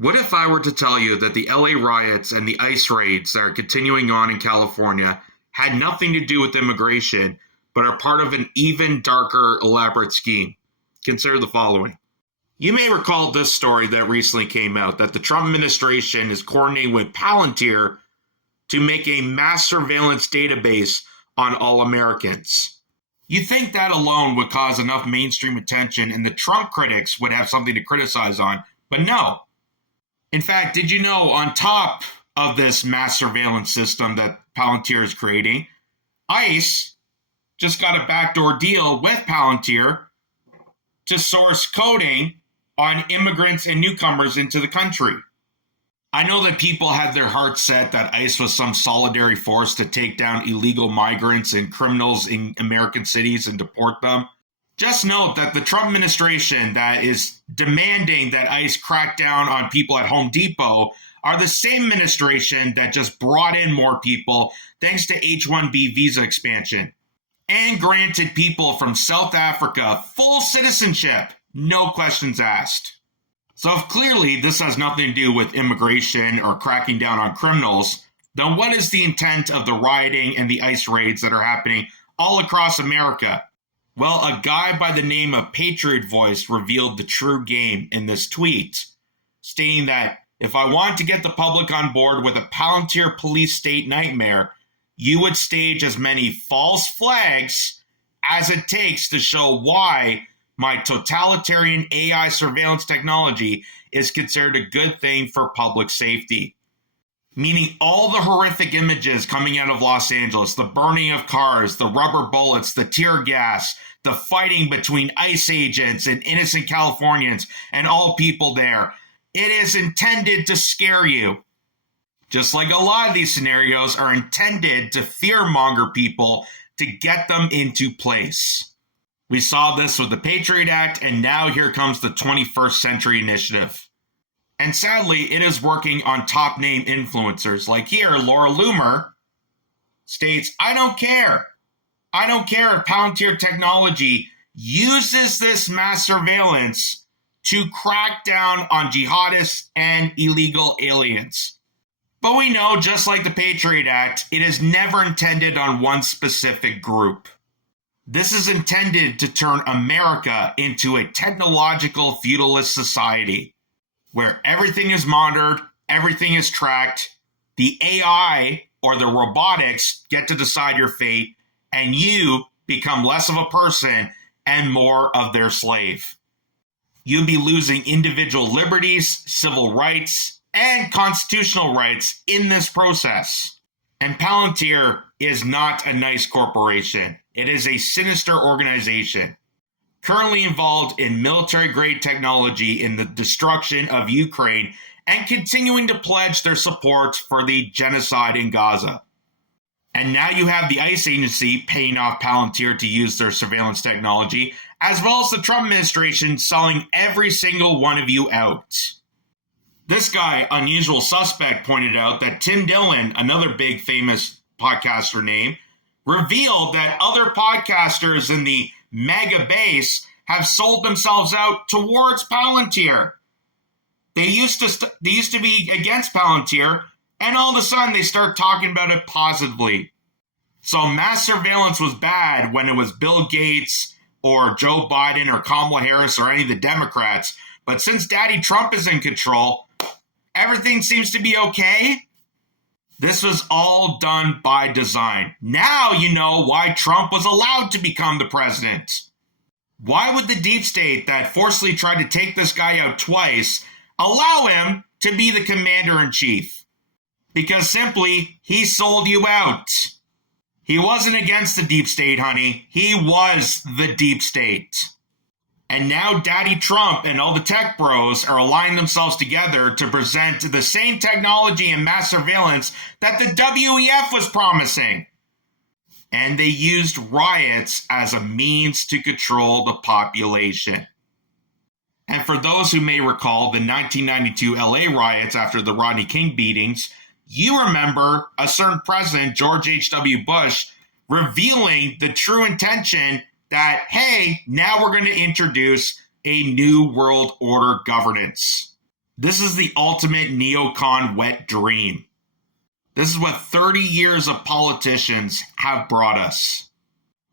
What if I were to tell you that the LA riots and the ICE raids that are continuing on in California had nothing to do with immigration, but are part of an even darker, elaborate scheme? Consider the following. You may recall this story that recently came out that the Trump administration is coordinating with Palantir to make a mass surveillance database on all Americans. You'd think that alone would cause enough mainstream attention and the Trump critics would have something to criticize on, but no. In fact, did you know on top of this mass surveillance system that Palantir is creating, ICE just got a backdoor deal with Palantir to source coding on immigrants and newcomers into the country. I know that people have their hearts set that ICE was some solitary force to take down illegal migrants and criminals in American cities and deport them. Just note that the Trump administration that is demanding that ICE crack down on people at Home Depot are the same administration that just brought in more people thanks to H-1B visa expansion and granted people from South Africa full citizenship, no questions asked. So if clearly this has nothing to do with immigration or cracking down on criminals, then what is the intent of the rioting and the ICE raids that are happening all across America? Well, a guy by the name of Patriot Voice revealed the true game in this tweet, stating that if I want to get the public on board with a Palantir police state nightmare, you would stage as many false flags as it takes to show why my totalitarian AI surveillance technology is considered a good thing for public safety. Meaning all the horrific images coming out of Los Angeles, the burning of cars, the rubber bullets, the tear gas, the fighting between ICE agents and innocent Californians and all people there. It is intended to scare you. Just like a lot of these scenarios are intended to fearmonger people to get them into place. We saw this with the Patriot Act, and now here comes the 21st Century Initiative. And sadly, it is working on top name influencers. Like here, Laura Loomer states, I don't care. I don't care if Palantir technology uses this mass surveillance to crack down on jihadists and illegal aliens. But we know, just like the Patriot Act, it is never intended on one specific group. This is intended to turn America into a technological feudalist society where everything is monitored, everything is tracked, the AI or the robotics get to decide your fate, and you become less of a person and more of their slave. You'll be losing individual liberties, civil rights, and constitutional rights in this process. And Palantir is not a nice corporation. It is a sinister organization, currently involved in military-grade technology in the destruction of Ukraine and continuing to pledge their support for the genocide in Gaza. And now you have the ICE agency paying off Palantir to use their surveillance technology, as well as the Trump administration selling every single one of you out. This guy, Unusual Suspect, pointed out that Tim Dillon, another big famous podcaster name, revealed that other podcasters in the mega base have sold themselves out towards Palantir. They used to be against Palantir, and all of a sudden they start talking about it positively. So mass surveillance was bad when it was Bill Gates or Joe Biden or Kamala Harris or any of the Democrats. But since Daddy Trump is in control, everything seems to be okay. This was all done by design. Now you know why Trump was allowed to become the president. Why would the deep state that forcibly tried to take this guy out twice allow him to be the commander-in-chief? Because simply, he sold you out. He wasn't against the deep state, honey. He was the deep state. And now Daddy Trump and all the tech bros are aligning themselves together to present the same technology and mass surveillance that the WEF was promising. And they used riots as a means to control the population. And for those who may recall the 1992 LA riots after the Rodney King beatings, you remember a certain president, George H.W. Bush, revealing the true intention that, hey, now we're going to introduce a new world order governance. This is the ultimate neocon wet dream. This is what 30 years of politicians have brought us.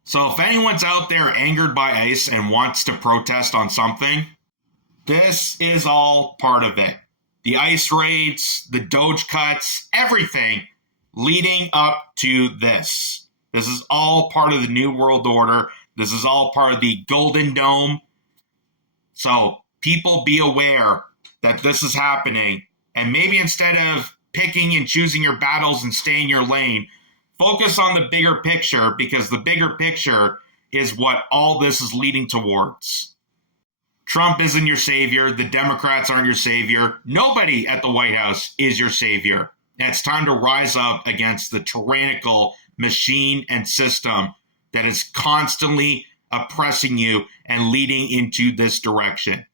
So if anyone's out there angered by ICE and wants to protest on something, this is all part of it. The ICE raids, the Doge cuts, everything leading up to this. This is all part of the New World Order. This is all part of the Golden Dome. So people be aware that this is happening. And maybe instead of picking and choosing your battles and stay in your lane, focus on the bigger picture, because the bigger picture is what all this is leading towards. Trump isn't your savior. The Democrats aren't your savior. Nobody at the White House is your savior. And it's time to rise up against the tyrannical machine and system that is constantly oppressing you and leading into this direction.